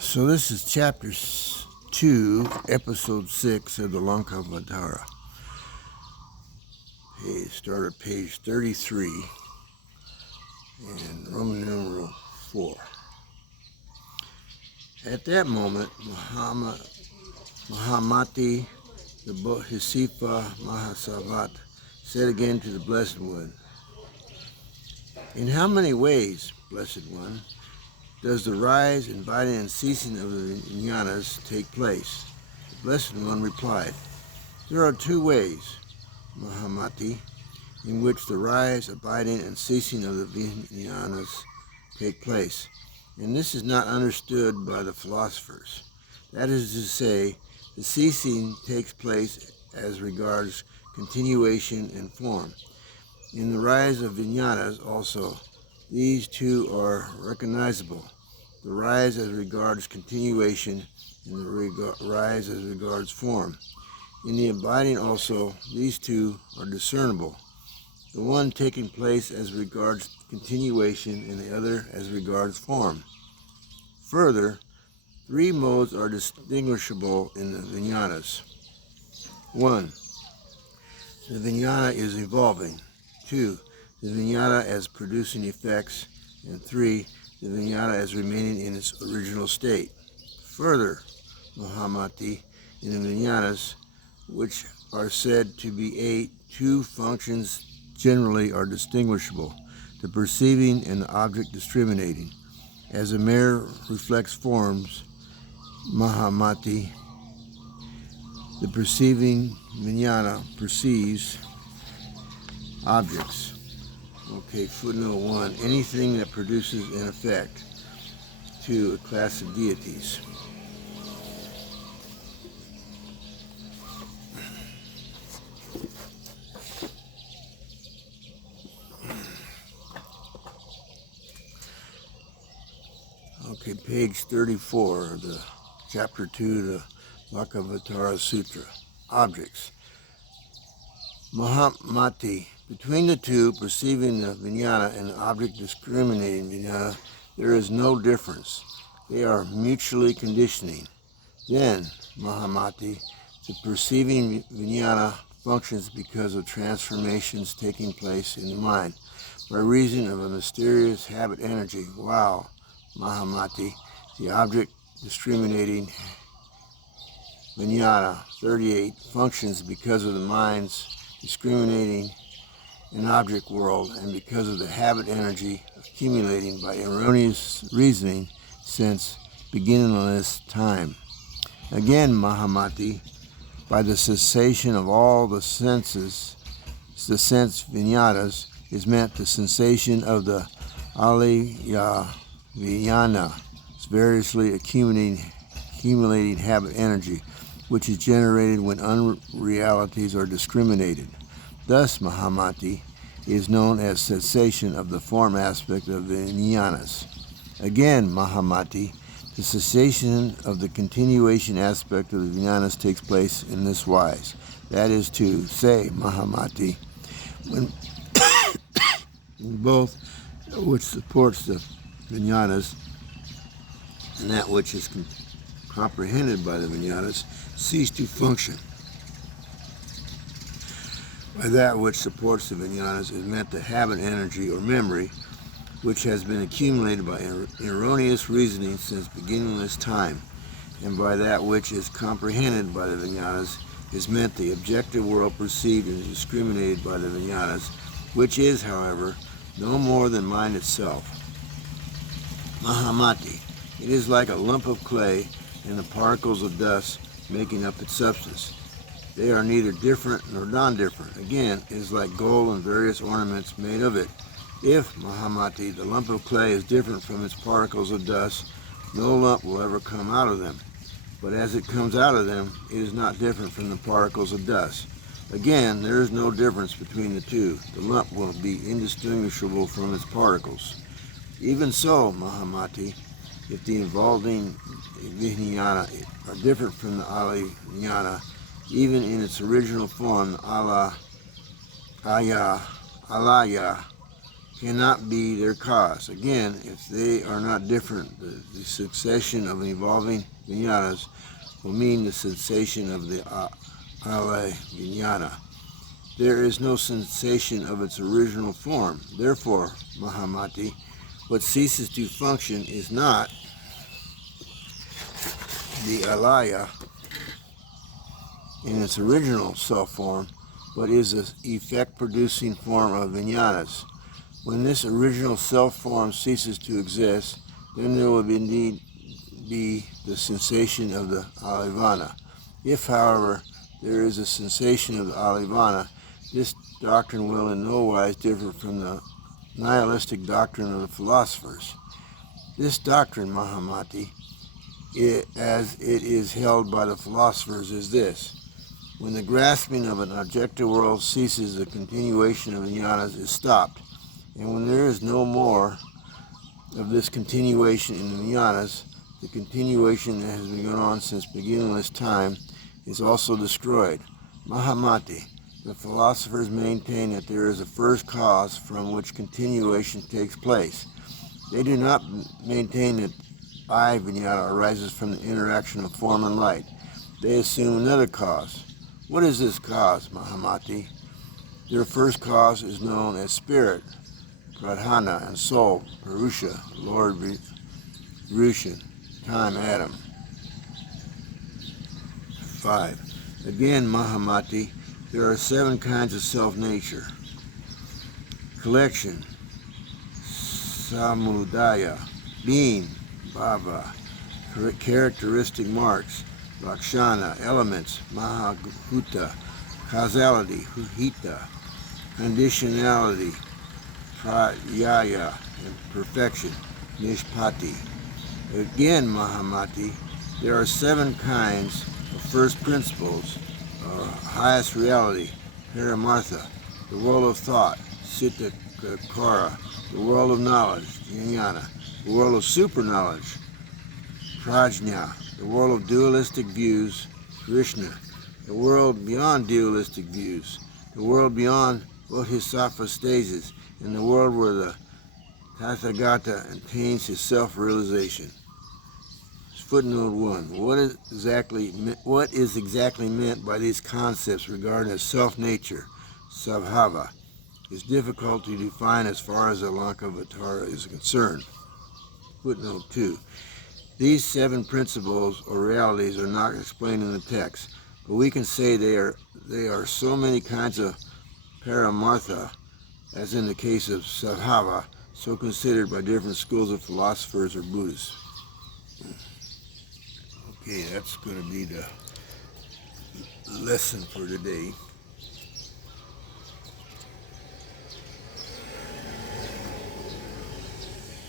So this is chapter 2, episode 6 of the Lankavatara. Start at page 33 and Roman numeral 4. At that moment, Mahamati, the Bodhisattva Mahasavat, said again to the Blessed One, "In how many ways, Blessed One, does the rise, inviting, and ceasing of the jnanas take place?" The Blessed One replied, "There are 2 ways, Mahamati, in which the rise, abiding, and ceasing of the jnanas take place, and this is not understood by the philosophers. That is to say, the ceasing takes place as regards continuation and form. In the rise of jnanas also, these 2 are recognizable, the rise as regards continuation and the rise as regards form. In the abiding also, these 2 are discernible, the one taking place as regards continuation and the other as regards form. Further, 3 modes are distinguishable in the jnanas. 1. The jnana is evolving. 2. The jnana as producing effects. And 3. The jnana as remaining in its original state. Further, Mahamati, in the jnanas, which are said to be 8, 2 functions generally are distinguishable, the perceiving and the object discriminating. As a mirror reflects forms, Mahamati, the perceiving jnana perceives objects. Footnote 1. Anything that produces an effect. 2. A class of deities. Page 34 of the chapter 2, the Lankavatara Sutra. Objects. Mahamati. Between the 2, perceiving the jnana and the object discriminating jnana, there is no difference. They are mutually conditioning. Then, Mahamati, the perceiving jnana functions because of transformations taking place in the mind by reason of a mysterious habit energy, while Mahamati, the object discriminating jnana 38, functions because of the mind's discriminating an object world and because of the habit energy accumulating by erroneous reasoning since beginningless time. Again, Mahamati, by the cessation of all the senses, the sense jnanas, is meant the cessation of the alaya vijnana, variously accumulating habit energy, which is generated when unrealities are discriminated. Thus, Mahamati is known as cessation of the form aspect of the jnanas. Again, Mahamati, the cessation of the continuation aspect of the jnanas takes place in this wise. That is to say, Mahamati, when both which supports the jnanas and that which is comprehended by the jnanas cease to function. By that which supports the jnanas is meant the habit energy or memory, which has been accumulated by erroneous reasoning since beginningless time, and by that which is comprehended by the jnanas is meant the objective world perceived and discriminated by the jnanas, which is, however, no more than mind itself. Mahamati, it is like a lump of clay and the particles of dust making up its substance. They are neither different nor non-different. Again, it is like gold and various ornaments made of it. If, Mahamati, the lump of clay is different from its particles of dust, no lump will ever come out of them. But as it comes out of them, it is not different from the particles of dust. Again, there is no difference between the 2. The lump will be indistinguishable from its particles. Even so, Mahamati, if the involving vijnana are different from the alaya, even in its original form, the alaya cannot be their cause. Again, if they are not different, the succession of evolving vijnanas will mean the cessation of the ala vijnana. There is no cessation of its original form. Therefore, Mahamati, what ceases to function is not the alaya in its original self form, but is an effect-producing form of vijnanas. When this original self form ceases to exist, then there will indeed be the sensation of the alivana. If, however, there is a sensation of the alivana, this doctrine will in no wise differ from the nihilistic doctrine of the philosophers. This doctrine, Mahamati, as it is held by the philosophers, is this: when the grasping of an objective world ceases, the continuation of vijnanas is stopped, and when there is no more of this continuation in the vijnanas, the continuation that has been going on since beginningless time is also destroyed. Mahamati, the philosophers maintain that there is a first cause from which continuation takes place. They do not maintain that I-vijnana arises from the interaction of form and light. They assume another cause. What is this cause, Mahamati? Their first cause is known as spirit, pradhana, and soul, Purusha, Lord Virushan, time, Adam. 5. Again, Mahamati, there are 7 kinds of self-nature. Collection, samudaya, being, bhava, characteristic marks, lakshana, elements, mahabhuta, causality, hita, conditionality, pratyaya, and perfection, nishpati. Again, Mahamati, there are 7 kinds of first principles, highest reality, paramartha, the world of thought, citta kara, the world of knowledge, jnana, the world of super knowledge, prajna, the world of dualistic views, Krishna, the world beyond dualistic views, the world beyond bodhisattva stages, and the world where the Tathagata attains his self-realization. Footnote 1. What is exactly meant by these concepts regarding a self-nature, sabhava, is difficult to define as far as the Lankavatara is concerned. Footnote 2. These 7 principles or realities are not explained in the text, but we can say they are so many kinds of paramartha, as in the case of sabhava, so considered by different schools of philosophers or Buddhists. Okay, that's going to be the lesson for today.